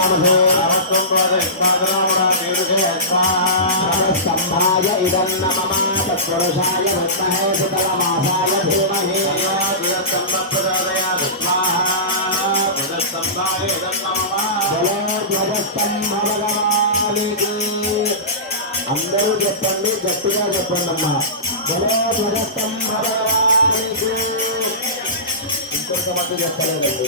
సమర్పయామహే స్తంభాయ ఇదన్న మమ తత్పురుషాయ విద్మహే సుతలమాసాయ ధీమహి జలో ధ్వజస్తంభ భగవానికి అందరూ చెప్పండి గట్టిగా చెప్పండి అమ్మా జలో ధ్వజస్తంభ భగవానికి ఇంకొంతమంది చెప్పలేదండి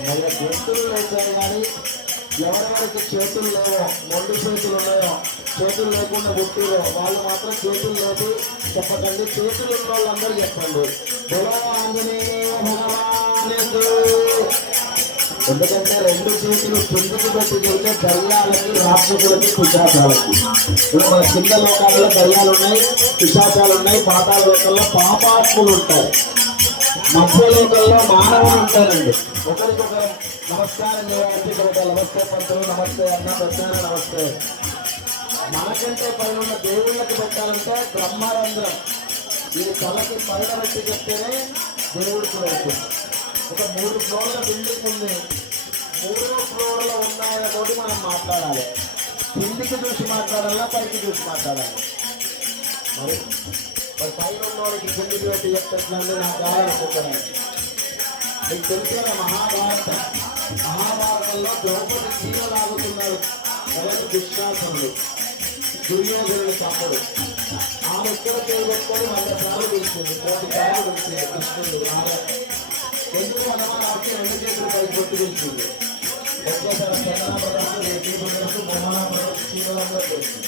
మరి చేతులు లేచారు కానీ ఎవరెవరికి చేతులు లేవో మొండి చేతులు ఉన్నాయో చేతులు లేకుండా పుట్టిరో వాళ్ళు మాత్రం చేతులు లేదు చెప్పకండి చేతులు ఉన్న వాళ్ళందరూ చెప్పండి బలో ఆంజనేయ భగవానికి ఎందుకంటే రెండు చేతులు కిందకి పెట్టి చూస్తే దయ్యాలకి రాక్షసులకి పిశాచాలకి. ఇప్పుడు మన కింద లోకాల్లో దర్యాలు ఉన్నాయి పిశాచాలు ఉన్నాయి పాతాల లోకంలో పాపాత్ములు ఉంటాయి మధ్య లోకంలో మానవులు ఉంటారండి. ఒకరికొకరు నమస్కారం చేయాలి నమస్తే పంతులు నమస్తే అన్న పెద్ద నమస్తే. మనకంటే పైన ఉన్న దేవుళ్ళకి పెట్టాలంటే బ్రహ్మరంధ్రం. ఇది తలకి పైన పెట్టి చెప్తేనే దేవుడికి వెళ్తుంది ఒక మూడు ఫ్లోర్ల బిల్డింగ్ ఉంది. మూడు ఫ్లోర్లో ఉన్నాయని కూడా మనం మాట్లాడాలి. కిందికి చూసి మాట్లాడాలా పైకి చూసి మాట్లాడాలి? మరి? మరి పైన ఉన్నవాడికి కిందికి పెట్టి చెప్తాను నాకు కావాలనుకుంటున్నాను మీకు తెలిసిన మహాభారత? మహాభారతంలో ద్రౌపది చీర లాగుతున్నాడు ఎవరి? దుశ్శాసనుడు దుర్యోధనుడు తమ్ముడు ఆమె ఎక్కడ చేయబట్టుకొని వంద సార్లు పిలిచింది కోటి సార్లు పిలిచింది కృష్ణుడు రాధ ఎందుకు వనమాలకి రెండు చేతులు పైకి కొట్టి పిలిచింది ఒక్కసారి చందన ప్రదర్శన రేపు ప్రదర్శన బొమ్మల ప్రదర్శన